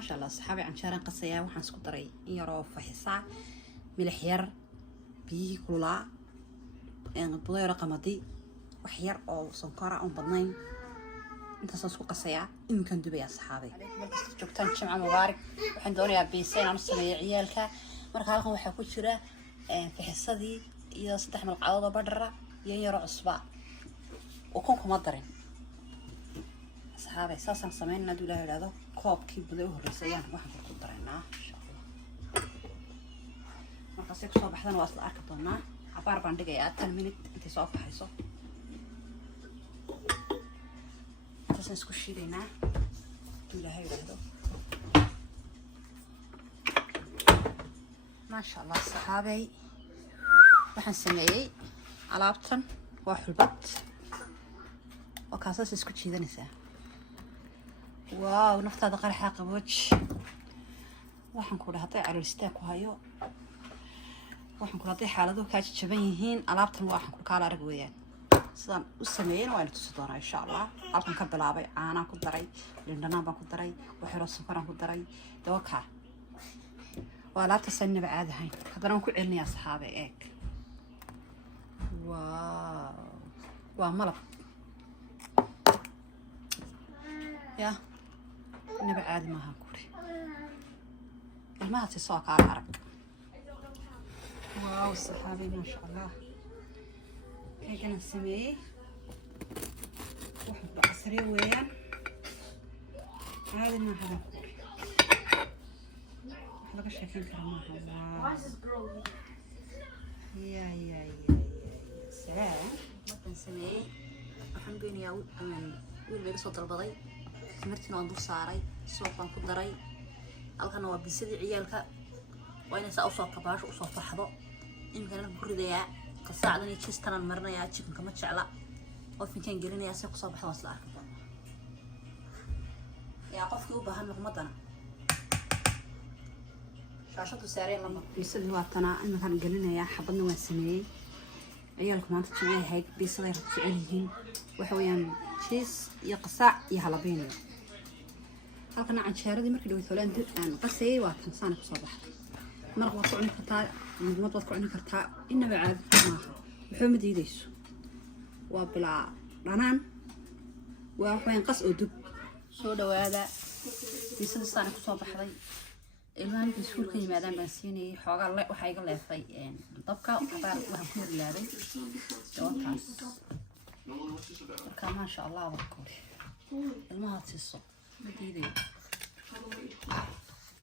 ما شاء الله صحابي عنشارين قصيا وحن اسكو دري يرو فحصا ملح ير بيه كولا يعني بضيرة قمدي وحير او سكر او بدنين انت اسكو قصيا يمكن دبي يا صحابي joogtaan jimca mubaarak waxaan doonayaa biisay inaan sameeyo ciyaalka marka halkan waxa ku jira fixisadii iyo 3 malqadood oo badhara iyo yar cusba oo kuma darin saxaabay saasan sameeynaa duu ilaahay ilaado koobkii buday u horeysayaan waxaan ku dareynaa insha Allah marka si soo baxdan waa isla arki doonaa abaar baan dhigayaa 10 minute intii soo baxayso intaas isku shiideynaa duu ilaahay ilaado ما شاء الله صحابي waxaan sameeyay alaabtan waa xulbad oo kaasas isku jiidanaysa waaw naftaada qaraxa qabooj waxaan ku dhahay caloolista ku hayo waxaan ku dhahay xaalado ka jaban yihiin alaabtan waxaan ku kala arag weeyaan sidaan u sameeyay waan tusi doonaa insha Allah halkan ka bilaabay aanan ku daray lindana baan ku daray waxyaro sonkor ku daray dawaka وعلابت سنة بعد هاي هذا نكون علني يا صحابي إيك واو وملط يا نبعد ما هنقولي الماء تساق على العرق واو صحابي ما شاء الله هيك أنا نسميه واحد بعصري وين هذا ما هذا لقى شايفين كرامها يا سلام ما نسميه waxaan geynayaa wiil meel soo dalbaday martina aan dul saaray suuqan ku daray halkan waa bisadii ciyaalka waa inay saa u soo kabaash u soo faxdo imkana ku ridayaa qasacdan iyo cheestanan marnayaa chicken kama jecla oo finkan gelinayaa si ku soo baxdo isla arkaa yaa qofkii u baahan luqmadana شاشة سعرين لما بيصير وقتنا إنه كان قلنا يا حبنا وسميه عيالكم أنت تسمعي هيك بيصير تسألين وحويان شيس يقصع يهلبين هلكن عن شاردي مركي لو ثولان عن قصي وقتنا صانع صباح مرق وقعني كرتا ما توقعني كرتا إنه بعد ما محمد يديس وبلا رنان وحويان قص ودب سودا وهذا بيصير صانع صباح ذي ilmahan iskuulka yimaadaan baan siinay xoogaa waxa iga leefay dabka qaar waxaan ku yarlaaday dawtaas marka ma sha Allah waa koor ilmaha siiso ma diiday